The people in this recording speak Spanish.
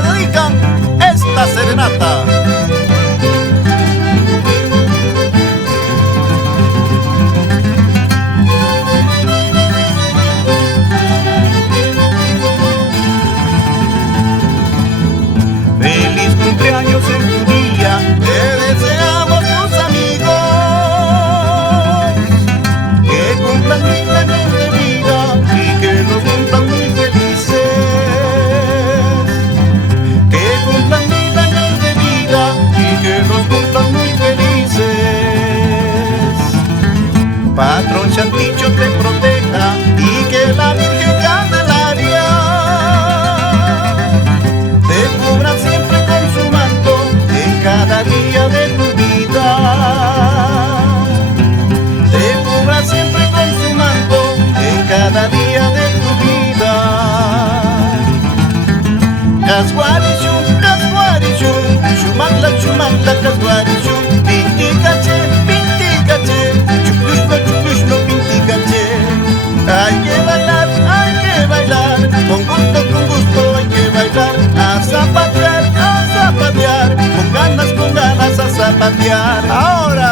te dedican esta serenata. Feliz cumpleaños en tu día, te deseamos tus amigos, que cumplan 1000 años de vida y que los cumplan muy felices, que cumplan 1000 años de vida y que los cumplan muy felices. Patrón Chanticho te proteja y que la Virgen Candelaria te cubra siempre con su manto en cada día de tu vida. Te cubra siempre con su manto en cada día de tu vida. Casguarishun, casguarishun, shumanla, shumanla, casguarishun, pinticache, pinticache, chuclushlo, chuclushlo, pinticache. Hay que bailar, con gusto hay que bailar, a zapatear, con ganas a zapatear. Ahora